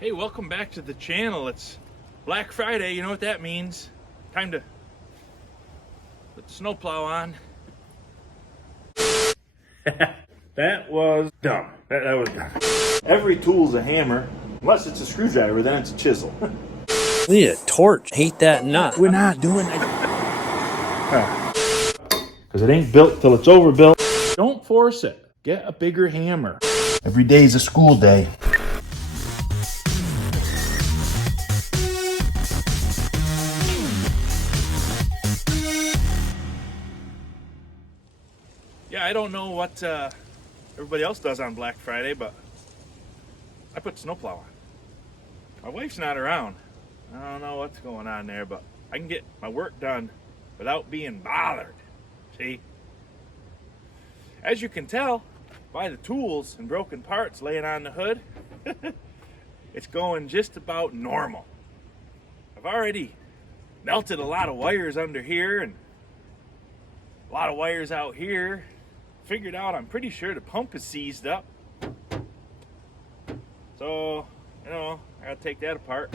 Hey, welcome back to the channel. It's Black Friday, you know what that means. Time to put the snowplow on. That was dumb. That was dumb. Every tool's a hammer, unless it's a screwdriver, then it's a chisel. We need a torch. Hate that nut. We're not doing that. Because it ain't built till it's overbuilt. Don't force it. Get a bigger hammer. Every day's a school day. Yeah, I don't know what everybody else does on Black Friday, but I put snowplow on. My wife's not around. I don't know what's going on there, but I can get my work done without being bothered. See? As you can tell by the tools and broken parts laying on the hood, it's going just about normal. I've already melted a lot of wires under here and a lot of wires out here. Figured out, I'm pretty sure the pump is seized up. So, you know, I gotta take that apart.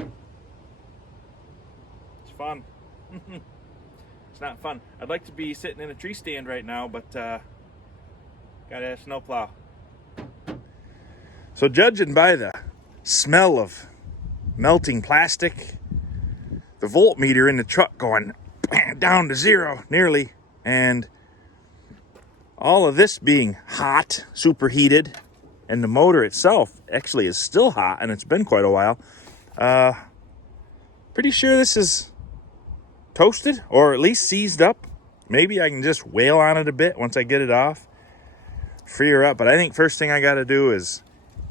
It's fun. It's not fun. I'd like to be sitting in a tree stand right now, but gotta have snowplow. So judging by the smell of melting plastic, the voltmeter in the truck going down to zero nearly, and all of this being hot, superheated, and the motor itself actually is still hot, and it's been quite a while. Pretty sure this is toasted, or at least seized up. Maybe I can just wail on it a bit once I get it off, free her up. But I think first thing I got to do is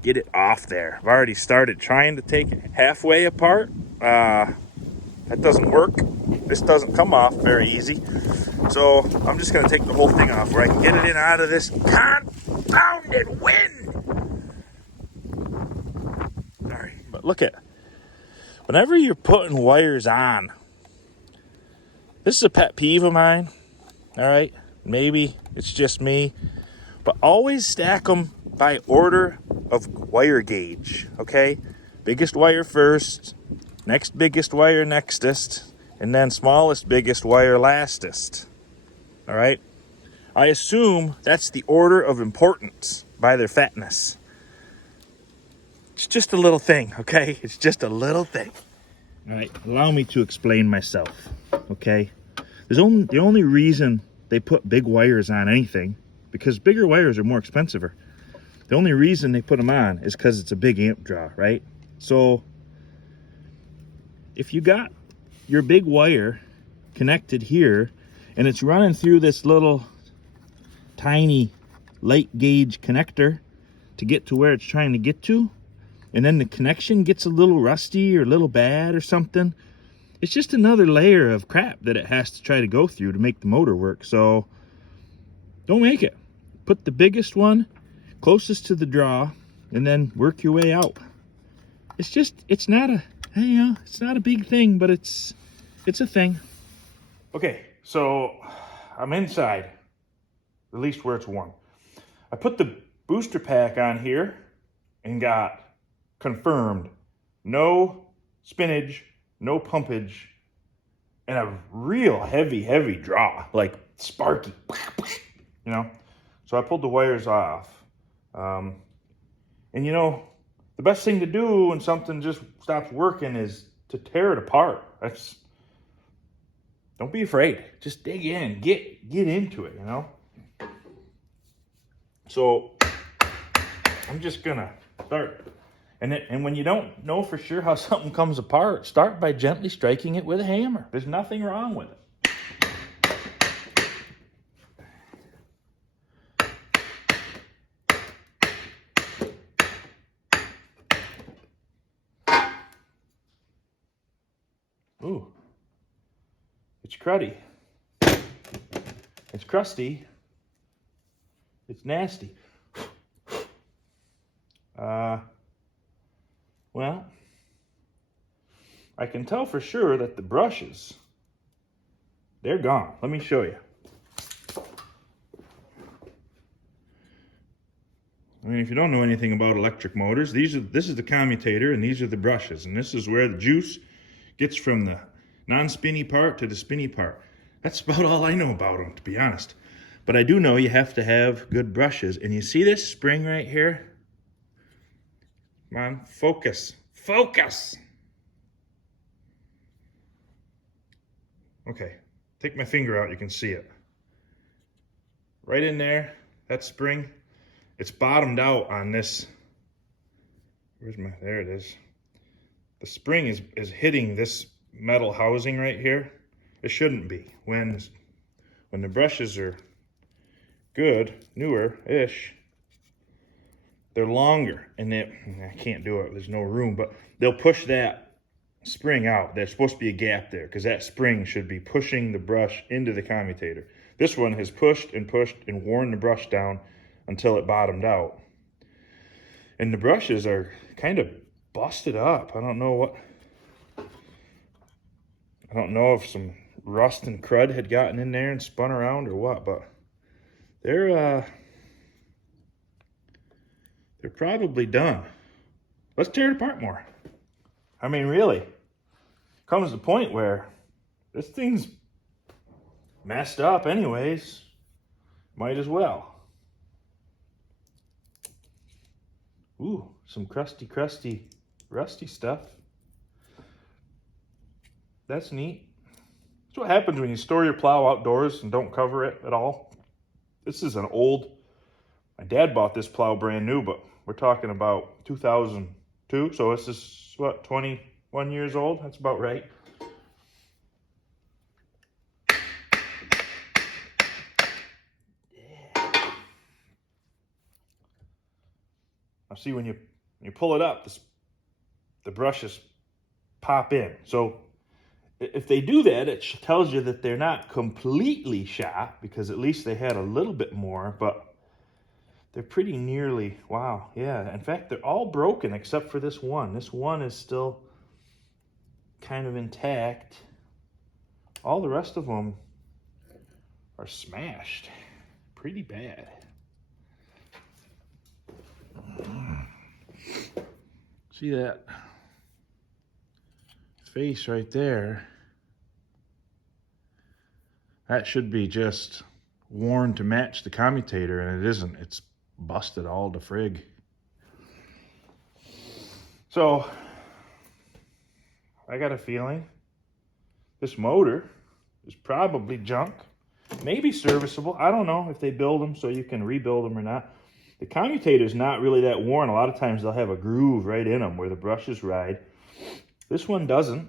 get it off there. I've already started trying to take it halfway apart. That doesn't work. This doesn't come off very easy. So I'm just going to take the whole thing off where I can get it in out of this confounded wind. Sorry. But look at, whenever you're putting wires on, this is a pet peeve of mine. All right. Maybe it's just me, but always stack them by order of wire gauge. Okay. Biggest wire first, next biggest wire nextest, and then smallest biggest wire lastest. All right. I assume that's the order of importance by their fatness. It's just a little thing, okay? It's just a little thing. All right. Allow me to explain myself, okay? The only reason they put big wires on anything, because bigger wires are more expensive. The only reason they put them on is because it's a big amp draw, right? So if you got your big wire connected here, and it's running through this little tiny light gauge connector to get to where it's trying to get to, and then the connection gets a little rusty or a little bad or something, it's just another layer of crap that it has to try to go through to make the motor work. So don't make it. Put the biggest one closest to the draw and then work your way out. It's not a big thing, but it's a thing. Okay, so I'm inside, at least where it's warm. I put the booster pack on here and got confirmed no spinach, no pumpage, and a real heavy draw, like sparky, you know? So I pulled the wires off. And you know, the best thing to do when something just stops working is to tear it apart. Don't be afraid. Just dig in, get into it, you know? So I'm just gonna start. And when you don't know for sure how something comes apart, start by gently striking it with a hammer. There's nothing wrong with it. Ooh, it's cruddy. It's crusty. It's nasty. Well, I can tell for sure that the brushes, they're gone. Let me show you. I mean, if you don't know anything about electric motors, this is the commutator and these are the brushes. And this is where the juice gets from the non-spinny part to the spinny part. That's about all I know about them, to be honest. But I do know you have to have good brushes. And you see this spring right here? Come on, focus. Focus! Okay, take my finger out, you can see it. Right in there, that spring, it's bottomed out on this. There it is. The spring is hitting this metal housing right here. It shouldn't be. When the brushes are good, newer-ish, they're longer, and I can't do it, there's no room, but they'll push that spring out. There's supposed to be a gap there, because that spring should be pushing the brush into the commutator. This one has pushed and worn the brush down until it bottomed out. And the brushes are kind of busted up. I don't know if some rust and crud had gotten in there and spun around or what, but they're probably done. Let's tear it apart more. I mean, really, comes to the point where this thing's messed up anyways. Might as well. Ooh, some crusty, rusty stuff. That's neat. That's what happens when you store your plow outdoors and don't cover it at all. This is an old, my dad bought this plow brand new, but we're talking about 2002, so this is, what, 21 years old? That's about right. Now see, when you pull it up, the brushes pop in. So if they do that, it tells you that they're not completely shot, because at least they had a little bit more, but they're pretty nearly, wow, yeah. In fact, they're all broken except for this one. This one is still kind of intact. All the rest of them are smashed. Pretty bad. See that face right there? That should be just worn to match the commutator, and it isn't. It's busted all to frig. So I got a feeling this motor is probably junk, maybe serviceable. I don't know if they build them so you can rebuild them or not. The commutator is not really that worn. A lot of times they'll have a groove right in them where the brushes ride. This one doesn't,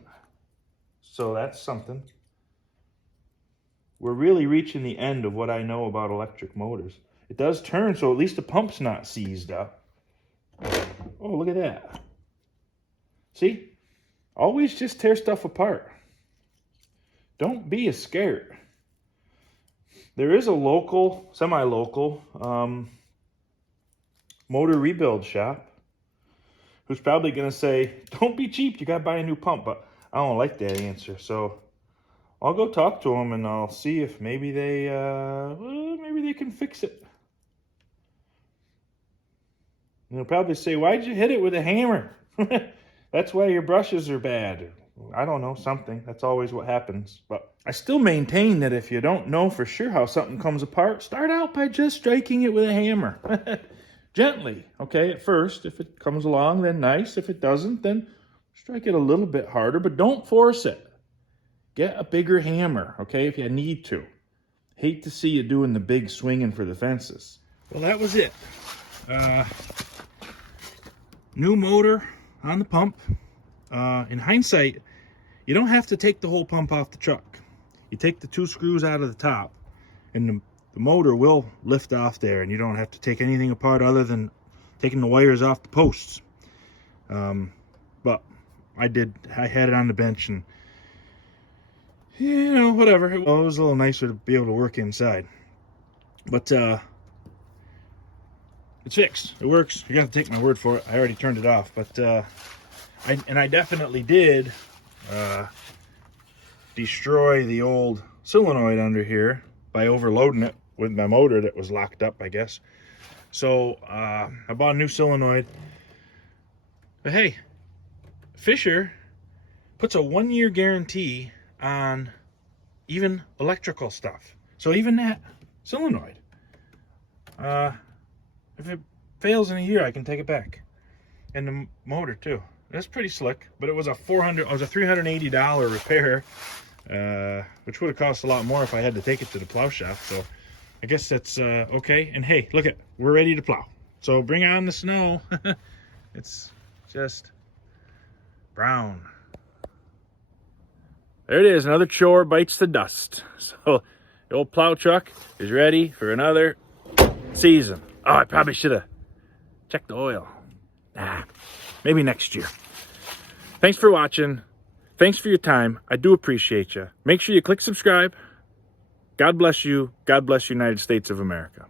so that's something. We're really reaching the end of what I know about electric motors. It does turn, so at least the pump's not seized up. Oh, look at that. See? Always just tear stuff apart. Don't be a scared. There is a local, semi-local, motor rebuild shop who's probably going to say, don't be cheap, you got to buy a new pump. But I don't like that answer, so I'll go talk to them and I'll see if maybe they can fix it. And they'll probably say, why'd you hit it with a hammer? That's why your brushes are bad. I don't know, something. That's always what happens. But I still maintain that if you don't know for sure how something comes apart, start out by just striking it with a hammer. Gently, okay, at first. If it comes along, then nice. If it doesn't, then strike it a little bit harder, but don't force it. Get a bigger hammer, okay, if you need to. Hate to see you doing the big swinging for the fences. Well, that was it. New motor on the pump. In hindsight, you don't have to take the whole pump off the truck. You take the 2 screws out of the top, and the motor will lift off there, and you don't have to take anything apart other than taking the wires off the posts. But I had it on the bench, and you know, whatever. It was a little nicer to be able to work inside. But it's fixed. It works. You're gonna have to take my word for it. I already turned it off, but I definitely did destroy the old solenoid under here by overloading it with my motor that was locked up, I guess. So I bought a new solenoid. But hey, Fischer puts a 1-year guarantee on even electrical stuff. So even that solenoid, if it fails in a year, I can take it back. And the motor too. That's pretty slick. But it was a $380 repair, which would have cost a lot more if I had to take it to the plow shop. So I guess that's okay. And hey, look it, we're ready to plow. So bring on the snow. It's just brown. There it is, another chore bites the dust. So the old plow truck is ready for another season. Oh, I probably should have checked the oil. Nah, maybe next year. Thanks for watching. Thanks for your time. I do appreciate you. Make sure you click subscribe. God bless you. God bless the United States of America.